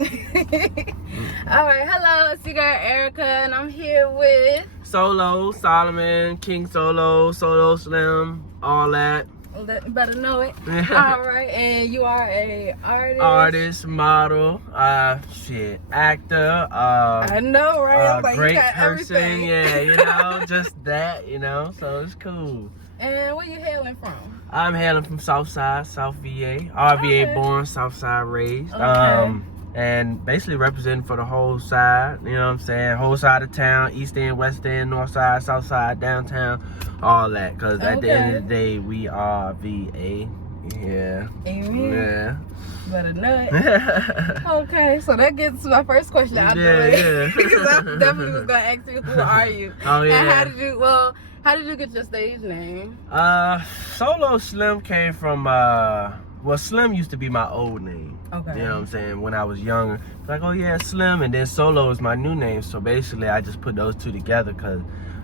Alright, hello, it's your girl Erica, and I'm here with Solo, Solomon, King Solo, Solo Slim, all that. you better know it. Alright, and you are a Artist, model, actor, I know, right? Like, great you got person, everything. yeah, just that, so it's cool. And where you hailing from? I'm hailing from Southside, South VA, RVA Okay. born, Southside raised. Okay. And basically representing for the whole side, you know what I'm saying? Whole side of town, east end, west end, north side, south side, downtown, all that. Because at the end of the day, we are VA. Yeah. Amen. Yeah. Better know it. Okay, so that gets to my first question out the Yeah, way. yeah. Because I definitely was going to ask you, who are you? Oh, yeah. And how did you get your stage name? Solo Slim came from, Slim used to be my old name. Okay. You know what I'm saying? When I was younger, like, oh yeah, Slim, and then Solo is my new name. So basically, I just put those two together because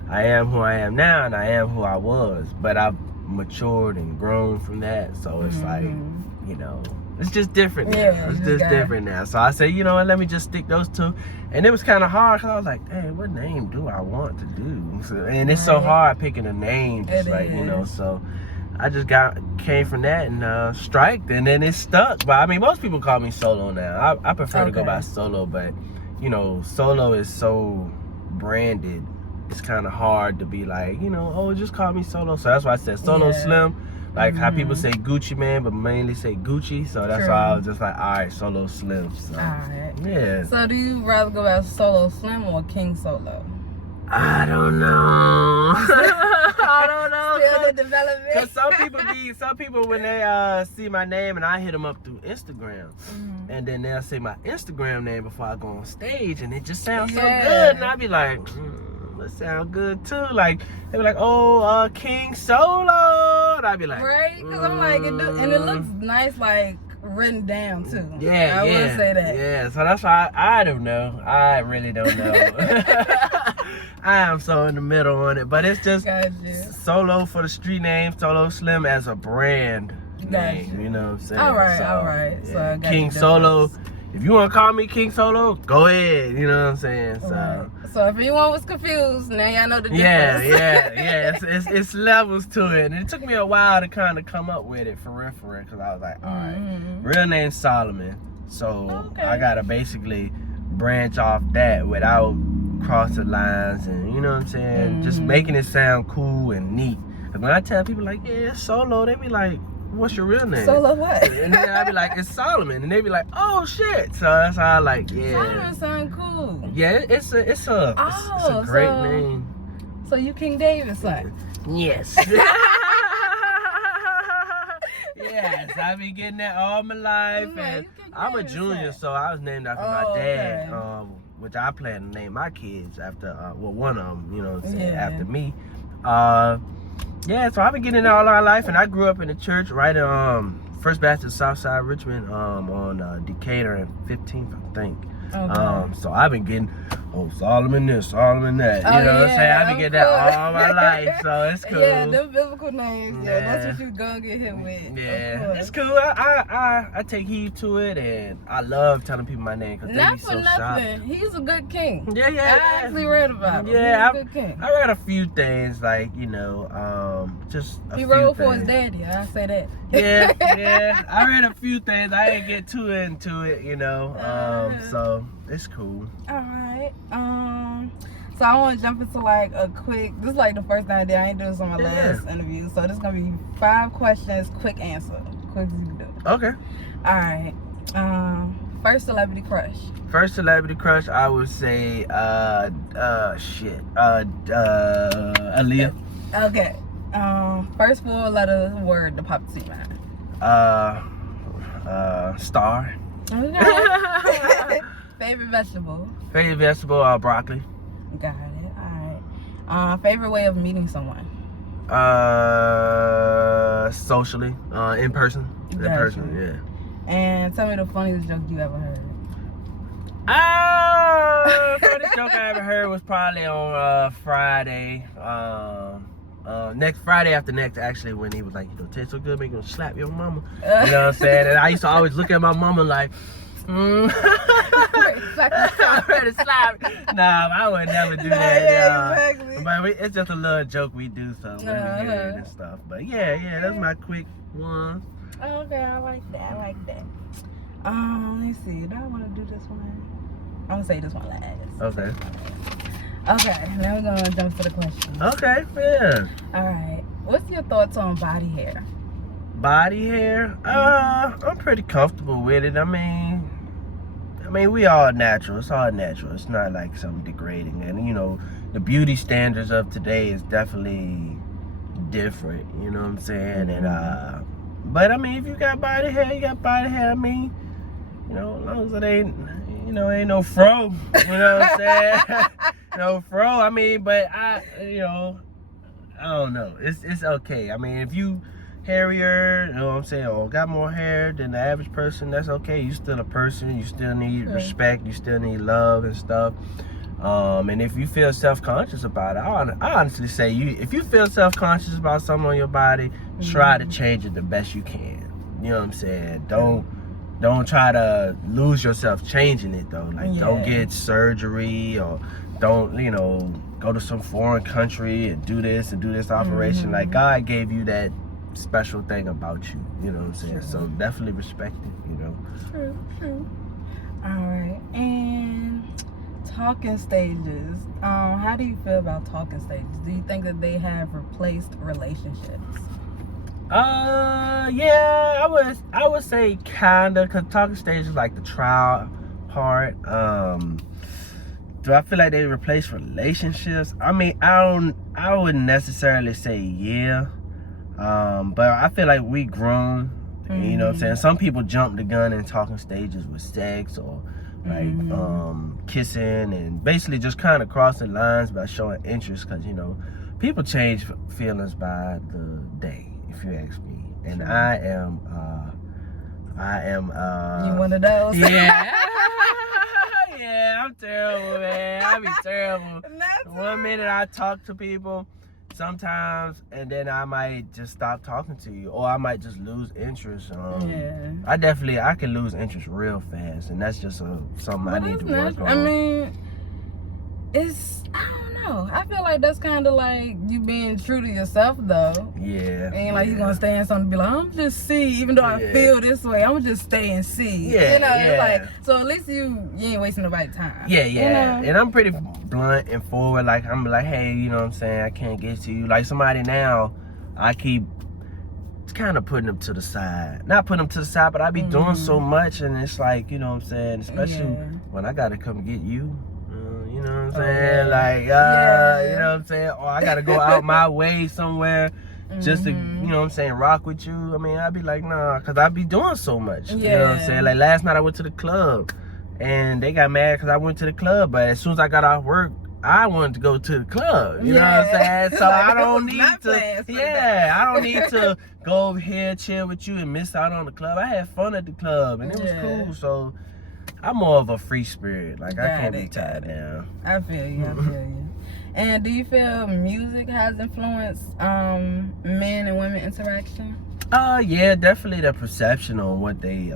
I am who I am now, and I am who I was. But I've matured and grown from that. So it's like, you know, it's just different now. Yeah, It's just different now. So I said, you know what, let me just stick those two. And it was kind of hard because I was like, hey, what name do I want to do? So, and it's so hard picking a name, just you know, so. I just came from that and striked, and then it stuck. But I mean, most people call me Solo now. I prefer to go by Solo, but you know, Solo is so branded. It's kind of hard to be like, you know, oh, just call me Solo. So that's why I said Solo Slim, like how people say Gucci Man, but mainly say Gucci. So that's why I was just like, all right, Solo Slim. So, yeah. So do you rather go as Solo Slim or King Solo? I don't know. I don't know. Still in development. Cause some people when they see my name and I hit them up through Instagram, and then they'll say my Instagram name before I go on stage, and it just sounds so good, and I be like, that sound good too. Like they be like, oh, King Solo, and I be like, right? Cause I'm like, and it looks nice, like written down too. Yeah, I will say that. Yeah, so that's why I don't know. I really don't know. I am so in the middle on it, but it's just Solo for the street name, Solo Slim as a brand name. You know what I'm saying? All right. Yeah. So I got King Solo. If you want to call me King Solo, go ahead. You know what I'm saying? So if anyone was confused, now y'all know the difference. Yeah. It's levels to it, and it took me a while to kind of come up with it for real, because I was like, all right, real name's Solomon, so I gotta basically branch off that without crossing lines, and you know what I'm saying, just making it sound cool and neat. Cause when I tell people like, yeah, it's Solo, they be like, what's your real name? Solo what? And then I be like, it's Solomon, and they be like, oh shit. So that's how I like, Solomon sound cool. Yeah, it's a great name. So you King David's son? Yes. Yes, I've been getting that all my life, and I'm a junior, so I was named after my dad, which I plan to name my kids after, one of them, you know what I'm saying, after me. Yeah, so I've been getting it all my life, and I grew up in the church right in First Baptist Southside Richmond on Decatur and 15th, I think. So I've been getting, Solomon this, Solomon that. You know what I'm saying? I've been getting that all my life, so it's cool. Yeah, them biblical names. Yeah, that's what you gonna get hit with. Yeah, it's cool. I take heed to it, and I love telling people my name because they be so shocked. He's a good king. Yeah. I actually read about him. Yeah, he's a good king. I read a few things, like, you know, just a few He rode for things. his daddy, I say that. Yeah. I read a few things. I didn't get too into it, you know. So it's cool. All right. So I want to jump into like a quick. This is like the first thing I did. I ain't doing this on my last interview, so this is gonna be 5 questions, quick answer, quick as you can do. Okay. All right. First celebrity crush. First celebrity crush, I would say, Aaliyah. Okay. First 4 letter word to pop to your mind. Star. Okay. Favorite vegetable. Favorite vegetable, broccoli. Got it. All right. Favorite way of meeting someone. Socially, in person. Yeah. And tell me the funniest joke you ever heard. Funniest joke I ever heard was probably on Friday. Next Friday after next, actually, when he was like, you know, taste so good, make you slap your mama. You know what I'm saying? And I used to always look at my mama like, Ready to slap. Nah, I would never do that. Yeah, exactly. But it's just a little joke we do, so when we hear it and stuff. But yeah, that's my quick one. Okay, I like that. Let's see. Do I want to do this one? I'm gonna say this one last. Okay. Okay, now we're gonna jump to the questions. Okay, yeah. All right. What's your thoughts on body hair? Body hair? I'm pretty comfortable with it. I mean, we all natural. It's all natural. It's not like something degrading. And, you know, the beauty standards of today is definitely different. You know what I'm saying? And, but, I mean, if you got body hair, you got body hair. I mean, you know, as long as it ain't, you know, ain't no fro. You know what I'm saying? No fro. I mean, but you know, I don't know. It's okay. I mean, if you hairier, you know what I'm saying, or got more hair than the average person, that's okay. You still a person. You still need respect. You still need love and stuff. And if you feel self-conscious about it, I honestly say if you feel self-conscious about something on your body, try to change it the best you can. You know what I'm saying? Don't try to lose yourself changing it though. Like don't get surgery or don't, you know, go to some foreign country and do this operation. Like God gave you that special thing about you. You know what I'm saying? So definitely respect it, you know. True. All right. And talking stages. How do you feel about talking stages? Do you think that they have replaced relationships? Yeah, I would say kinda, cause talking stage is like the trial part. Do I feel like they replace relationships? I mean, I wouldn't necessarily say yeah. But I feel like we grown. You know what I'm saying? Some people jump the gun in talking stages with sex or like kissing and basically just kind of crossing lines by showing interest, cause you know people change feelings by the day, if you ask me. And I am you one of those? Yeah. Yeah, I'm terrible, man. I be terrible. One minute I talk to people sometimes, and then I might just stop talking to you, or I might just lose interest. I can lose interest real fast, and that's just something I need to work on. I mean, I don't know. I feel like that's kind of like you being true to yourself, though. Yeah. Ain't like you gonna stay in something and be like, I'm just see, even though I feel this way, I'm just stay and see. Yeah. You know, it's like, so at least you ain't wasting nobody's time. Yeah. You know? And I'm pretty blunt and forward. Like, I'm like, hey, you know what I'm saying? I can't get to you. Like, somebody now, I keep kind of putting them to the side. Not putting them to the side, but I be doing so much, and it's like, you know what I'm saying? Especially when I gotta come get you. You know what I'm saying? Like, you know what I'm saying? Or I gotta go out my way somewhere just to, you know what I'm saying, rock with you. I mean, I'd be like, nah, because I be doing so much. You know what I'm saying? Like, last night I went to the club, and they got mad because I went to the club, but as soon as I got off work, I wanted to go to the club. You know what I'm saying? So like, I don't need to, I don't need to go over here, chill with you, and miss out on the club. I had fun at the club, and it was cool, so I'm more of a free spirit. Like, I can't be tied down. I feel you. And do you feel music has influenced men and women interaction? Yeah, definitely the perception on what they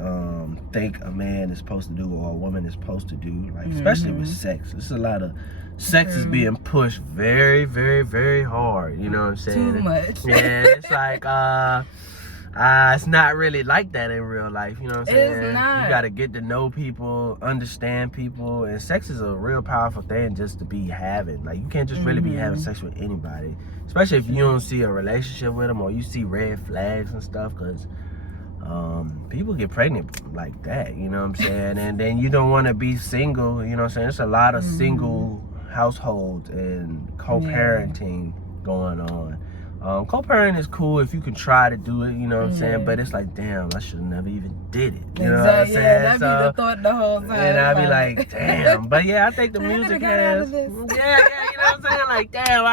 think a man is supposed to do or a woman is supposed to do. Like, especially with sex. There's a lot of sex is being pushed very, very, very hard. You know what I'm saying? Too much. Yeah, it's like it's not really like that in real life, you know what I'm saying? It's not. You gotta get to know people, understand people, and sex is a real powerful thing just to be having. Like, you can't just really be having sex with anybody, especially if you don't see a relationship with them or you see red flags and stuff, because people get pregnant like that, you know what I'm saying? And then you don't want to be single, you know what I'm saying? There's a lot of single households and co-parenting going on. Co-parenting is cool if you can try to do it, you know what I'm saying? But it's like, damn, I should have never even did it. You know what I'm saying? Yeah, that'd be the thought the whole time. And I'd be like, damn. But yeah, I think the music has. Yeah, you know what I'm saying? Like, damn,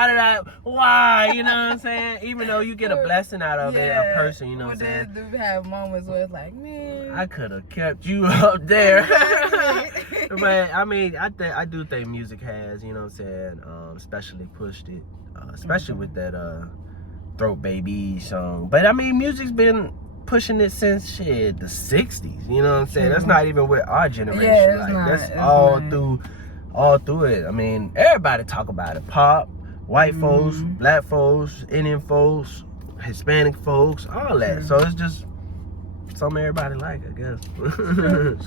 why? You know what I'm saying? Even though you get a blessing out of it, a person, you know what I'm saying? But then do have moments where it's like, man, I could have kept you up there. But I mean, I do think music has, you know what I'm saying, especially pushed it, especially with that Throat Baby song. But I mean, music's been pushing it since shit the 60s. You know what I'm saying? True. That's not even with our generation. Yeah, it's like not. that's It's all not. through it. I mean, everybody talk about it. Pop, white folks, black folks, Indian folks, Hispanic folks, all that. So it's just something everybody like, I guess. True.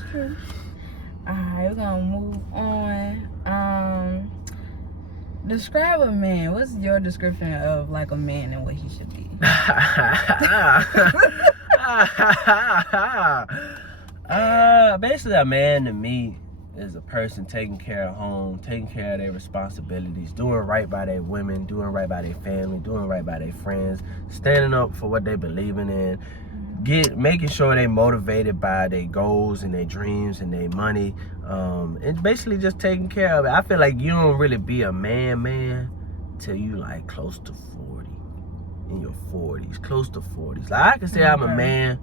Alright, we're gonna move on. Describe a man. What's your description of like a man and what he should be? Basically, a man to me is a person taking care of home, taking care of their responsibilities, doing right by their women, doing right by their family, doing right by their friends, standing up for what they believing in, making sure they motivated by their goals and their dreams and their money, and basically just taking care of it. I feel like you don't really be a man till you like close to 40, in your 40s, close to 40s. Like I can say I'm a man,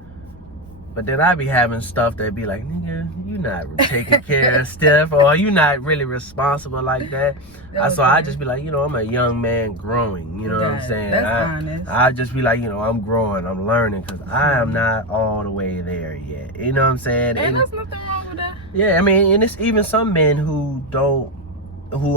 but then I be having stuff that be like, nigga, you not taking care of stuff, or you not really responsible like that. So I just be like, you know, I'm a young man growing, you know what I'm saying? That's honest. I just be like, you know, I'm growing, I'm learning, because I am not all the way there yet. You know what I'm saying? And there's nothing wrong with that. Yeah, I mean, and it's even some men who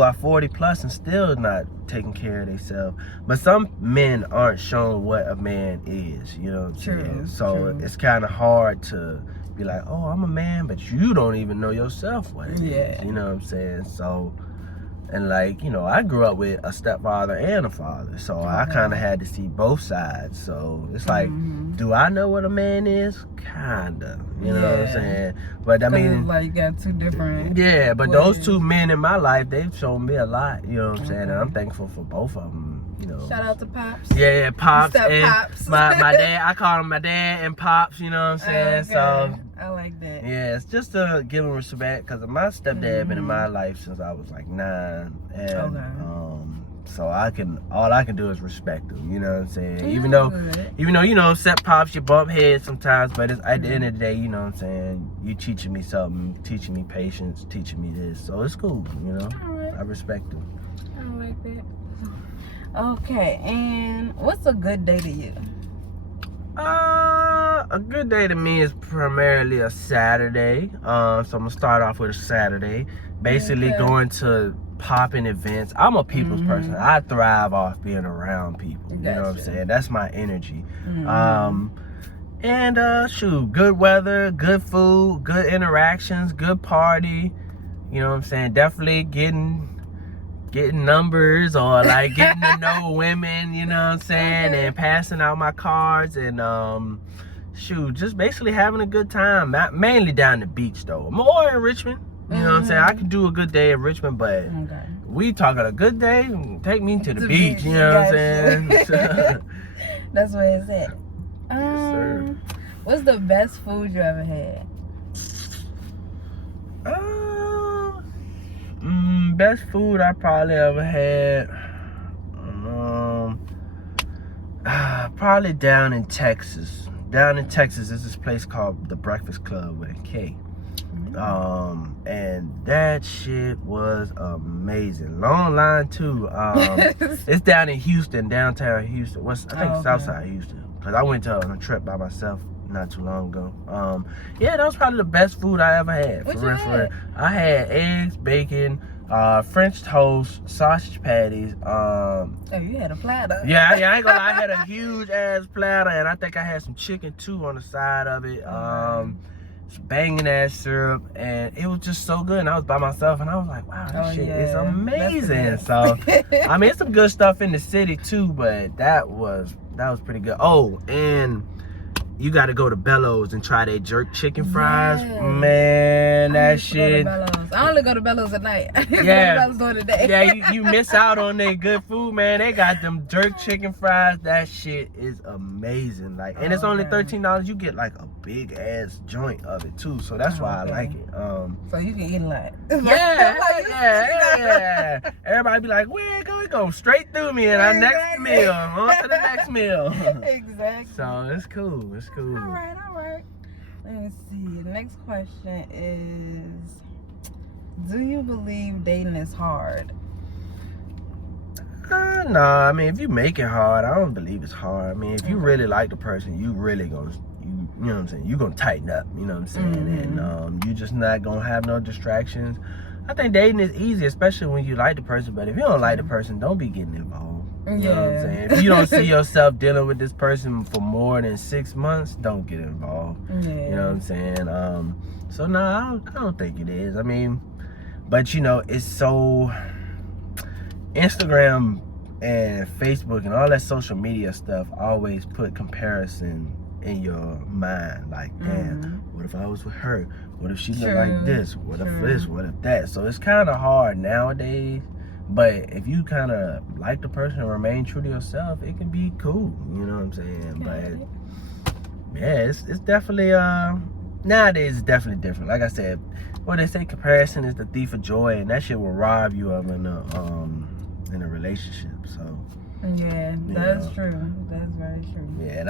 are 40 plus and still not taking care of themselves. But some men aren't shown what a man is, you know what I'm saying? So it's kind of hard to be like, oh, I'm a man, but you don't even know yourself what it is, you know what I'm saying? So, and like, you know, I grew up with a stepfather and a father, so I kind of had to see both sides. So it's like, do I know what a man is? Kinda, you know what I'm saying? But I mean, like you got two different. Yeah, but those two men in my life, they've shown me a lot. You know what I'm saying? And I'm thankful for both of them. You know. Shout out to Pops. Yeah, Pops and Pops. my dad. I call him my dad and Pops. You know what I'm saying? Okay. So I like that. yeah, it's just to give him respect, because my stepdad been in my life since I was like 9, and so all I can do is respect him. You know what I'm saying? Even though you know, step Pops, you bump heads sometimes, but it's, at the end of the day, you know what I'm saying? You teaching me something, teaching me patience, teaching me this, so it's cool. You know, I respect him. I like that. Okay, and what's a good day to you? A good day to me is primarily a Saturday. So I'm gonna start off with a Saturday. Basically going to popping events. I'm a people's person. I thrive off being around people. You know what I'm saying? That's my energy. And shoot, good weather, good food, good interactions, good party. You know what I'm saying? Definitely getting numbers, or like getting to know women, you know what I'm saying, and passing out my cards, and shoot, just basically having a good time. Mainly down the beach though, more in Richmond. You know what I'm saying? I could do a good day in Richmond, but we talking a good day, take me to the beach, you know what I'm saying? That's where it's at. Yes, sir. What's the best food you ever had? Best food I probably ever had, probably down in Texas. Down in Texas, there's this place called the Breakfast Club with a K. And that shit was amazing. Long line too. It's down in Houston, downtown Houston. I think Southside Houston. Cause I went to a trip by myself not too long ago. Yeah, that was probably the best food I ever had. What you had? I had eggs, bacon, French toast, sausage patties. Oh, you had a platter. Yeah, I ain't gonna lie, I had a huge ass platter, and I think I had some chicken too on the side of it. Some banging ass syrup, and it was just so good. And I was by myself, and I was like, wow, this shit is amazing. So I mean, it's some good stuff in the city too, but that was pretty good. Oh, and you got to go to Bellows and try their jerk chicken fries. Man, that shit. I only go to Bellows at night. Yeah. Bellows during the day. Yeah, you miss out on their good food, man. They got them jerk chicken fries. That shit is amazing. Like, and it's only $13. You get like a big ass joint of it too. So that's why I like it. So you can eat a lot. Yeah. Everybody be like, where it go? It go straight through me, and our next meal, on to the next meal. Exactly. So it's cool. It's cool. All right. Let me see. The next question is, do you believe dating is hard? No, I mean, if you make it hard, I don't believe it's hard. I mean, if you really like the person, you you know what I'm saying, you're gonna tighten up, you know what I'm saying, and you just not gonna have no distractions. I think dating is easy, especially when you like the person, but if you don't like the person, don't be getting involved. You know what I'm saying? If you don't see yourself dealing with this person for more than 6 months, don't get involved. You know what I'm saying? So no, I don't think it is. I mean, but you know, it's so Instagram and Facebook and all that social media stuff always put comparison in your mind. Like, damn, what if I was with her? What if she looked like this? What if this? What if that? So it's kind of hard nowadays. But if you kind of like the person and remain true to yourself, it can be cool. You know what I'm saying? But yeah, it's definitely nowadays it's definitely different. Like I said, what they say, comparison is the thief of joy, and that shit will rob you of in a relationship. So yeah, that's true. That's very true. Yeah, and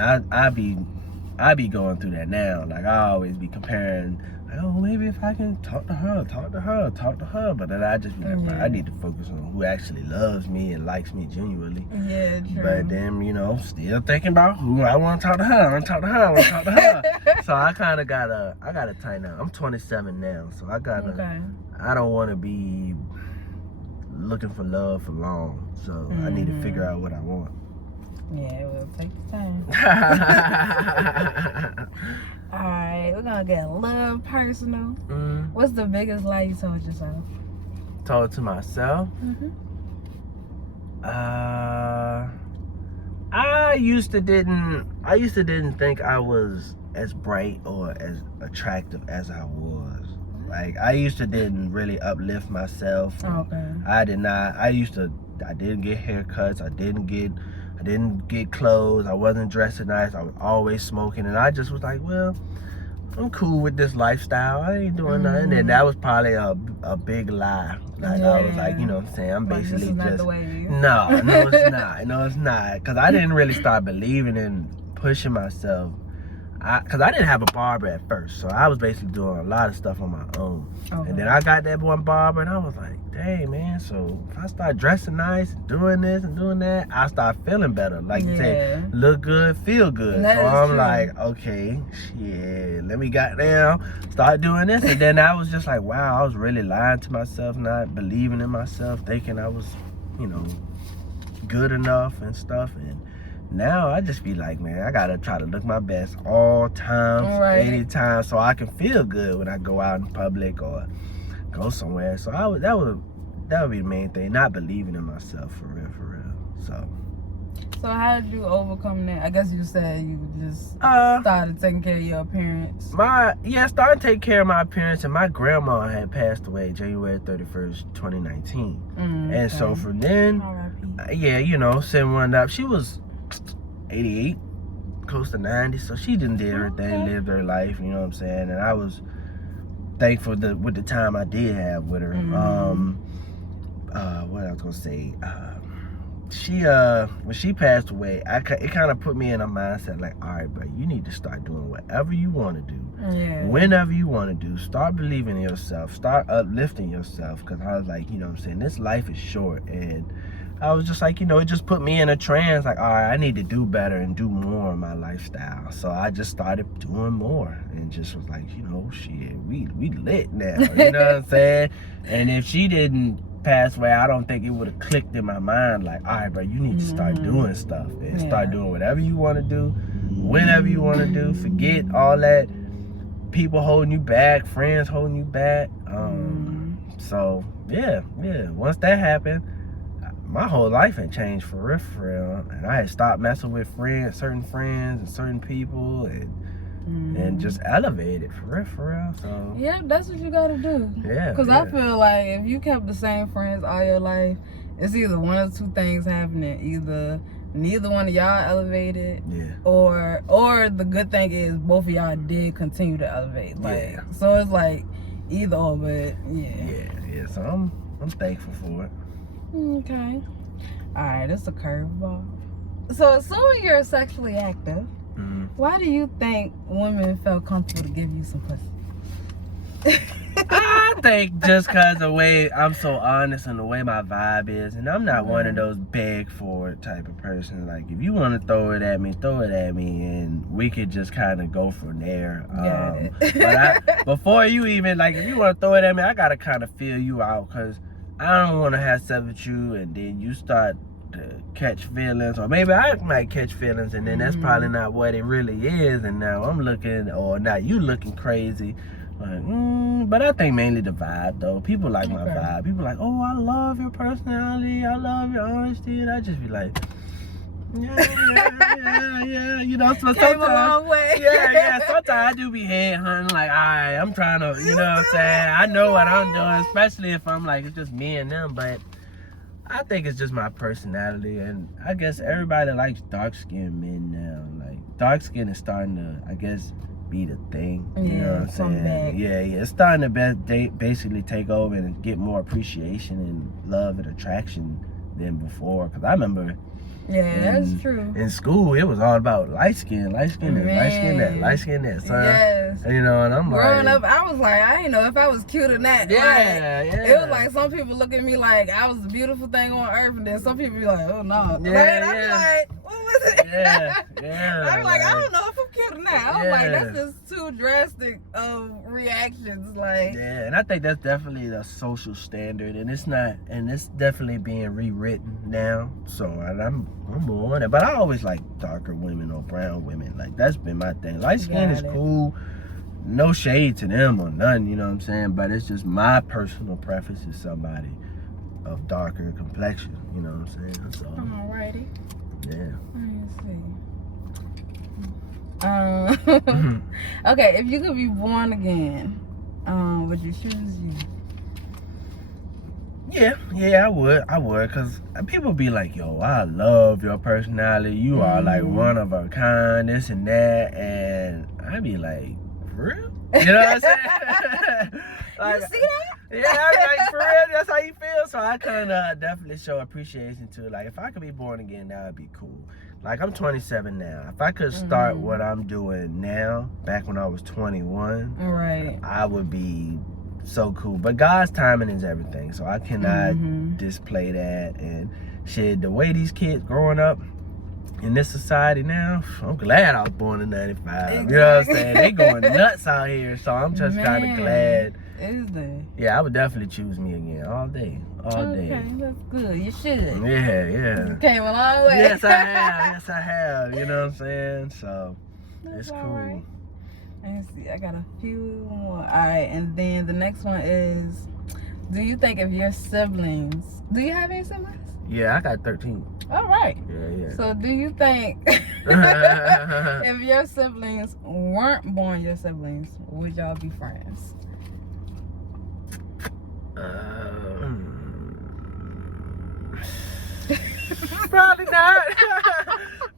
I be going through that now. Like I always be comparing. Like, oh, maybe if I can talk to her, but then I just be like, I need to focus on who actually loves me and likes me genuinely. Yeah, true. But then, you know, still thinking about who I want to talk to her. So I kind of I gotta tighten up. I'm 27 now, so I gotta, I don't want to be looking for love for long. So I need to figure out what I want. Yeah, it will take time. Alright, we're gonna get a little personal. What's the biggest lie you told yourself? Told to myself? I used to didn't think I was as bright or as attractive as I was. Like I used to didn't really uplift myself. I didn't get haircuts, I didn't get clothes, I wasn't dressing nice, I was always smoking, and I just was like, well, I'm cool with this lifestyle, I ain't doing nothing. And that was probably a big lie. Like I was like, you know what I'm saying, I'm basically this is not just the way it is. No, it's not, because I didn't really start believing in pushing myself. Because I didn't have a barber at first, so I was basically doing a lot of stuff on my own. And then I got that one barber, and I was like, dang, man, so if I start dressing nice, and doing this and doing that, I start feeling better. Like you say, look good, feel good. So I'm like, okay, shit, let me goddamn start doing this. And then I was just like, wow, I was really lying to myself, not believing in myself, thinking I was, you know, good enough and stuff. And now I just be like, man, I gotta try to look my best all times, anytime, so I can feel good when I go out in public or go somewhere. So that would be the main thing, not believing in myself for real. So how did you overcome that? I guess you said you just started taking care of your appearance. Started taking care of my appearance, and my grandma had passed away January 31st, 2019. And so from then, you know, setting one up. She was 88, close to 90, so she did everything, lived her life, you know what I'm saying, and I was thankful with the time I did have with her. What I was gonna say, she when she passed away, it kind of put me in a mindset like, all right, bro, you need to start doing whatever you want to do, whenever you want to do. Start believing in yourself, start uplifting yourself, because I was like, you know what I'm saying, this life is short. And I was just like, you know, it just put me in a trance, like, all right, I need to do better and do more in my lifestyle. So I just started doing more and just was like, you know, shit, we lit now, you know what I'm saying? And if she didn't pass away, I don't think it would have clicked in my mind, like, all right, bro, you need to start doing stuff and start doing whatever you want to do, whenever you want to do. Forget all that people holding you back, friends holding you back. So, yeah, once that happened, my whole life had changed for real, and I had stopped messing with certain friends and certain people, and just elevated for real. So yeah, that's what you gotta do. Yeah, because I feel like if you kept the same friends all your life, it's either one of two things happening: either neither one of y'all elevated, or the good thing is both of y'all did continue to elevate. Like, so it's like either or, but yeah. So I'm thankful for it. Okay. Alright, it's a curveball. So assuming you're sexually active, why do you think women felt comfortable to give you some pussy? I think just because the way I'm so honest and the way my vibe is, and I'm not one of those beg for it type of person. Like, if you want to throw it at me, and we could just kind of go from there. But before you even, like, if you want to throw it at me, I got to kind of feel you out, because I don't want to have sex with you and then you start to catch feelings, or maybe I might catch feelings, and then that's probably not what it really is, and now I'm looking, or now you looking crazy. Like, but I think mainly the vibe, though. People like my vibe. People like, oh, I love your personality, I love your honesty, and I just be like, yeah, you know, so came a long way. yeah, sometimes I do be head hunting, like, all right, I'm trying to, you know what I'm saying, I know what I'm doing, especially if I'm like, it's just me and them, but I think it's just my personality, and I guess everybody likes dark-skinned men now. Like, dark skin is starting to, I guess, be the thing. You know what I'm saying? Yeah, it's starting to basically take over and get more appreciation and love and attraction than before. Because I remember, that's true. In school, it was all about light skin that, son. Yes. And, you know, and I'm growing up, I was like, I didn't know if I was cute or not. Yeah. It was like some people look at me like I was the beautiful thing on earth, and then some people be like, oh no. I'd be like, what was it? Yeah. I'm like, I don't know if I'm cute or not. I was like, that's just too drastic of reactions. Like, yeah, and I think that's definitely the social standard, and it's definitely being rewritten now. So I'm more on it, but I always like darker women or brown women. Like, that's been my thing. Light skin is cool, no shade to them or nothing, you know what I'm saying, but it's just my personal preference is somebody of darker complexion, you know what I'm saying. So alrighty. Yeah. Let me see. Okay, if you could be born again, would you choose you? Yeah, I would, because people be like, yo, I love your personality, you are like one of a kind, this and that, and I be like, for real? You know what I'm saying? Like, you see that? Yeah, like, for real, that's how you feel. So I kind of definitely show appreciation to it. Like, if I could be born again, that would be cool. Like, I'm 27 now. If I could start what I'm doing now, back when I was 21, I would be so cool. But God's timing is everything, so I cannot display that. And shit, the way these kids growing up in this society now, I'm glad I was born in 95. Exactly. You know what I'm saying? They going nuts out here, so I'm just kind of glad. Is they? Yeah, I would definitely choose me again all day. Okay, that's good. You should. Yeah. You came a long way. Yes, I have. You know what I'm saying? So, it's cool. Right. Let me see. I got a few more. All right, and then the next one is, do you think if your siblings, do you have any siblings? Yeah, I got 13. All right. Yeah. So do you think if your siblings weren't born your siblings, would y'all be friends? Probably not.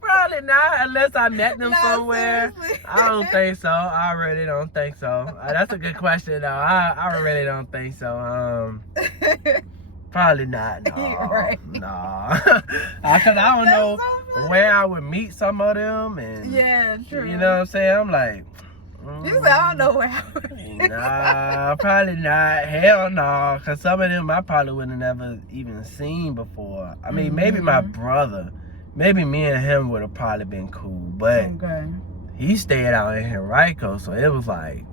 Probably not, unless I met them somewhere. Seriously. I don't think so. I really don't think so. That's a good question, though. I really don't think so. Probably not. No. Right. No. Because I don't know where I would meet some of them. And, yeah, true. You know what I'm saying? I'm like, you said I don't know where I would meet. Nah, probably not. Hell no. Because some of them I probably would have never even seen before. I mean, maybe my brother. Maybe me and him would have probably been cool. But he stayed out in Henrico, so it was like,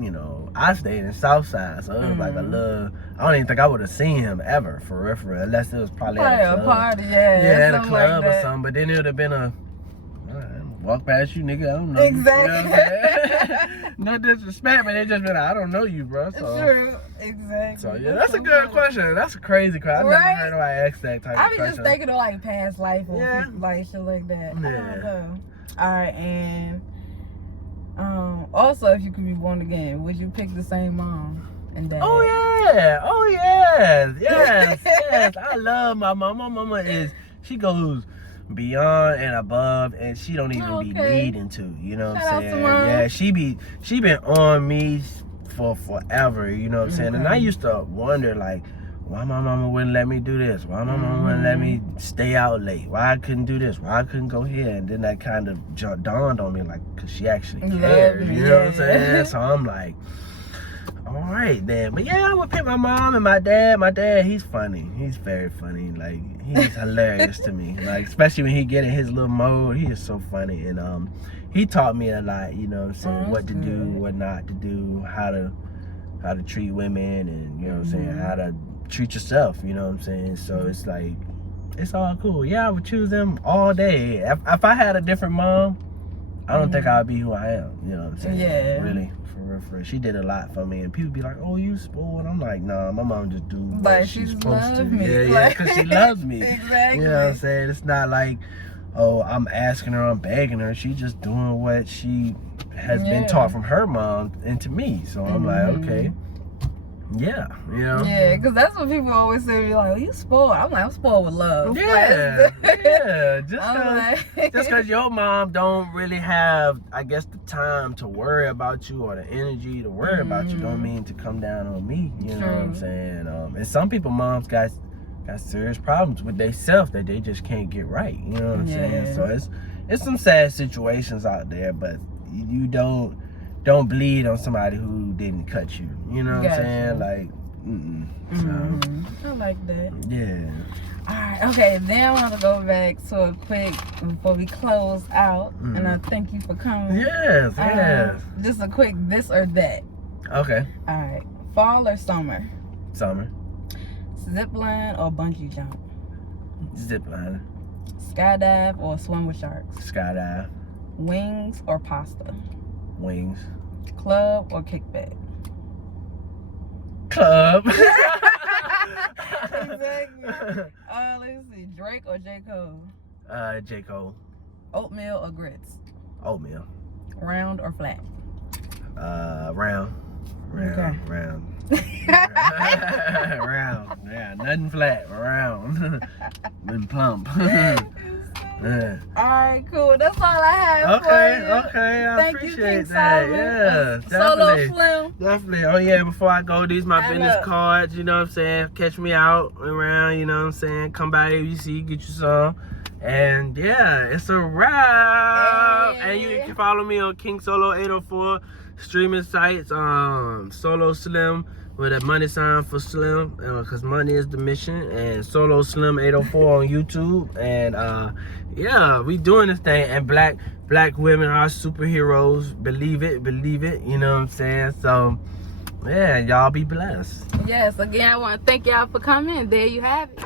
you know, I stayed in Southside, so it was like a little. I don't even think I would have seen him ever, for real, unless it was probably at a club. Party, at a club or something. But then it would have been a walk past you, nigga. I don't know. Exactly. You know no disrespect, but they just been like, I don't know you, bro. So. True. Exactly. So yeah, that's a good question. That's a crazy question. I've never heard nobody ask that type of question. I was just thinking of like past life or like shit like that. Yeah. All right, and also, if you could be born again, would you pick the same mom and dad? Oh yes. I love my mom. My mama she goes beyond and above, and she don't even be needing to. You know what I'm saying? Yeah, she been on me for forever. You know what I'm saying? And I used to wonder like, why my mama wouldn't let me do this? Why my mama wouldn't let me stay out late? Why I couldn't do this? Why I couldn't go here? And then that kind of dawned on me, like, because she actually cares. You know what I'm saying? So I'm like, All right then. But yeah, I would pick my mom and my dad. My dad, he's funny. He's very funny. Like, he's hilarious to me. Like, especially when he get in his little mode, he is so funny. And he taught me a lot, you know what I'm saying, what to do, what not to do, how to treat women, and you know what I'm saying, how to treat yourself, you know what I'm saying. So it's like, it's all cool. Yeah, I would choose them all day. If I had a different mom, I don't think I'd be who I am. You know what I'm saying? Yeah. Really, for real, for real. She did a lot for me, and people be like, "Oh, you spoiled." I'm like, "Nah, my mom just do what like she's she supposed to." me. Yeah, because she loves me. Exactly. You know what I'm saying? It's not like, oh, I'm asking her, I'm begging her. She's just doing what she has been taught from her mom into me. So I'm like, okay. Yeah, you know? Yeah, because that's what people always say. Like, oh, you spoiled. I'm like, I'm spoiled with love. Yeah, yeah. Just like... because your mom don't really have, I guess, the time to worry about you or the energy to worry about you don't mean to come down on me. You know what I'm saying? And some people, moms got serious problems with themselves that they just can't get right. You know what I'm saying? So it's some sad situations out there, but you don't bleed on somebody who didn't cut you. You know what I'm saying? Like, So, I like that. Yeah. Alright, okay, then I want to go back to a quick, before we close out, and I thank you for coming. Yes. Just a quick this or that. Okay. Alright, fall or summer? Summer. Zip line or bungee jump? Zip line. Skydive or swim with sharks? Skydive. Wings or pasta? Wings. Club or kickback? Club. Exactly. Let's see. Drake or J. Cole? J. Cole. Oatmeal or grits? Oatmeal. Round or flat? Round. Okay. Round. Round. Yeah, nothing flat. Round. And plump. Yeah. Alright, cool. That's all I have for you. Okay. I Thank appreciate you, King that. Solomon. Yeah, Solo definitely. Slim. Definitely. Oh yeah, before I go, these my Stand business up. cards, you know what I'm saying? Catch me out around, you know what I'm saying? Come by ABC, get you some. And yeah, it's a wrap. Hey. And you can follow me on King Solo 804 streaming sites, Solo Slim with a money sign for Slim, because money is the mission, and Solo Slim 804 on YouTube. And yeah, we doing this thing, and black women are superheroes. Believe it, you know what I'm saying? So yeah, y'all be blessed. Yes, again, I want to thank y'all for coming. There you have it.